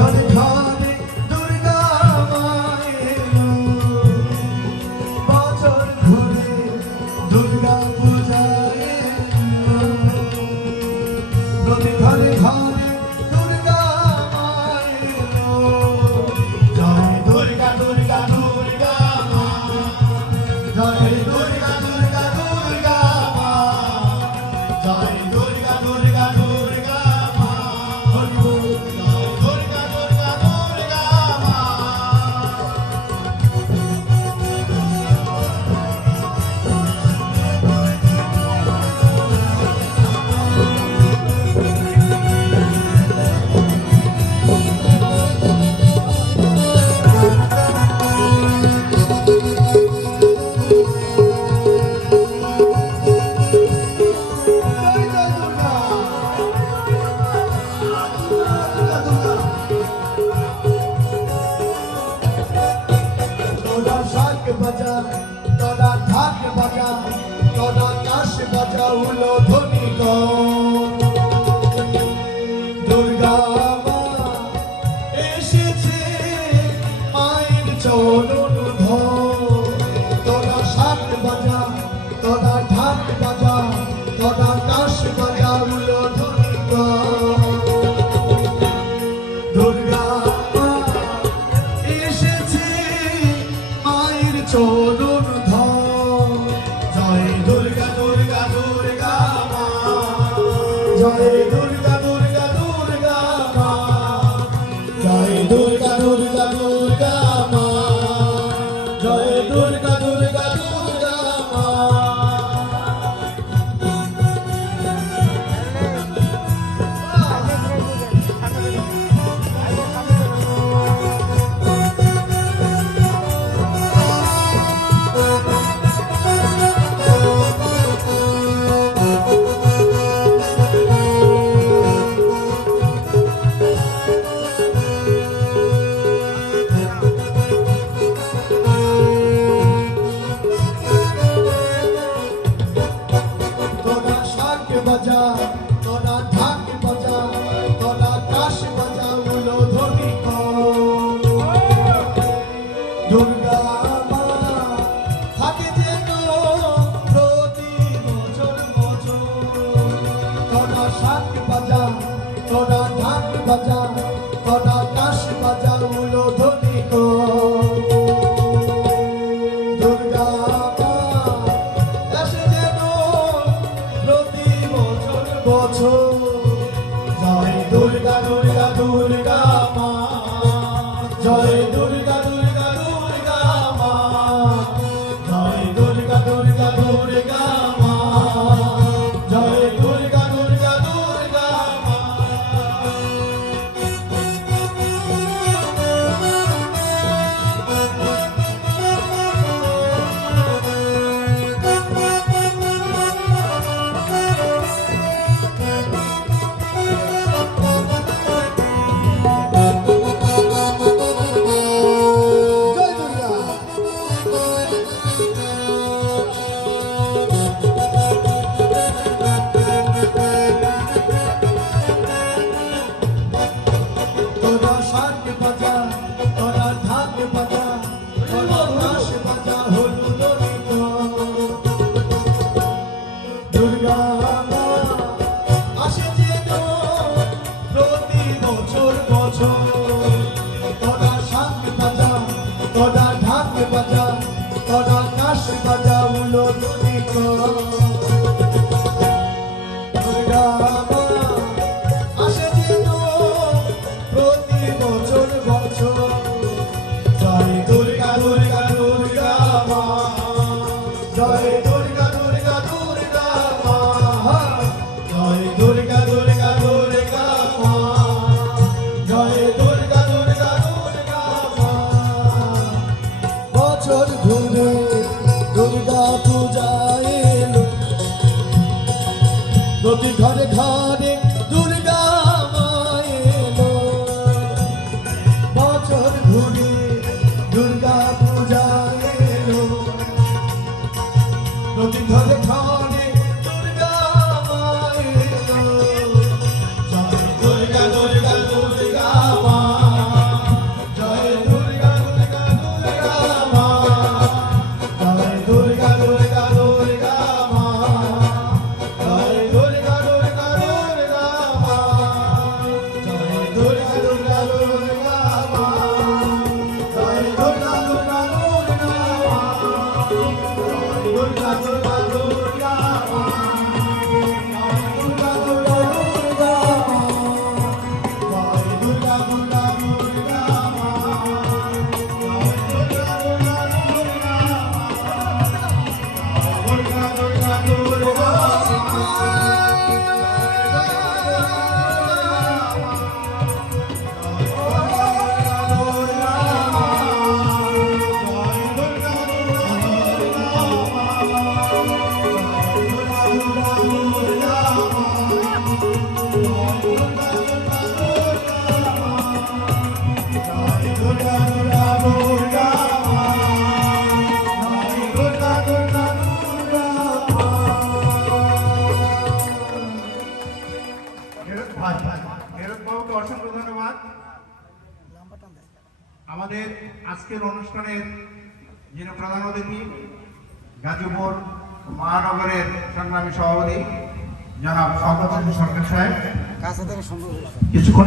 ঘরে ঘরে দুর্গা মায়ের বছর ঘুরে দুর্গা পূজা প্রতি ঘরে ঘরে দুর্গা মায়ের জয় দুর্গা দুর্গা দুর্গা মা জয় দুর্গা দুর্গা দুর্গা মা জয় দুর্গা দুর্গা দুর্গা মা জয় দুর্গা দুর্গা দুর্গা মা বাজা তোরা ঢাক বাজা তোরা কাশ বাজা উলো ধ্বনি দুর্গা মা এসেছে মায়ের চরণ তোরা শাক বাজা তোরা ঢাক বাজা তোরা কাশ বাজা উলো ধ্বনি দুর্গা মা এসেছে চরণ জয় দুর্গা দুর্গা দুর্গা মা জয় দুর্গা দুর্গা দুর্গা মা জয় দুর্গা দুর্গা দুর্গা মা জয় দুর্গা দুর্গা দুর্গা মা বাজা তোরা ঢাক বাজা তোরা কাশ বাজা উলো ধ্বনি দুর্গা মা থাকে যেন প্রতি বছর তোরা শাক বাজা তোরা ঢাক বাজা তোরা কাশ বাজা উলো ধ্বনি দুর্গা জয় দুর্গা দুর্গা দুর্গা মা জয় দুর্গা দুর্গা দুর্গা মা জয় দুর্গা দুর্গা দুর্গা মা জয় দুর্গা দুর্গা দুর্গা মা তোরা ঢাক বাজা তোরা কাশ বাজা উলো ধ্বনি দুর্গা মা আসে যেন প্রতি বছর জয় দুর্গা দুর্গা দুর্গা মা জয় দুর্গা দুর্গা দুর্গা মা জয় দুর্গা দুর্গা দুর্গা মা জয় দুর্গা দুর্গা দুর্গা মা বছর ঘুরে দুর্গা পূজা এলো প্রতি ঘরে ঘরে দুর্গা মা এলো বছর ঘুরে দুর্গা পূজা এলো প্রতি ঘরে ঘরে দুর্গা মা এলো জয় দুর্গা দুর্গা দুর্গা মা হেরত বাবুকে অসংখ্য ধন্যবাদ। আমাদের আজকের অনুষ্ঠানের যিনি প্রধান অতিথি গাজীপুর মহানগরের সংগ্রামী সভাপতি জনাব শওকত সরকার সাহেব কিছুক্ষণ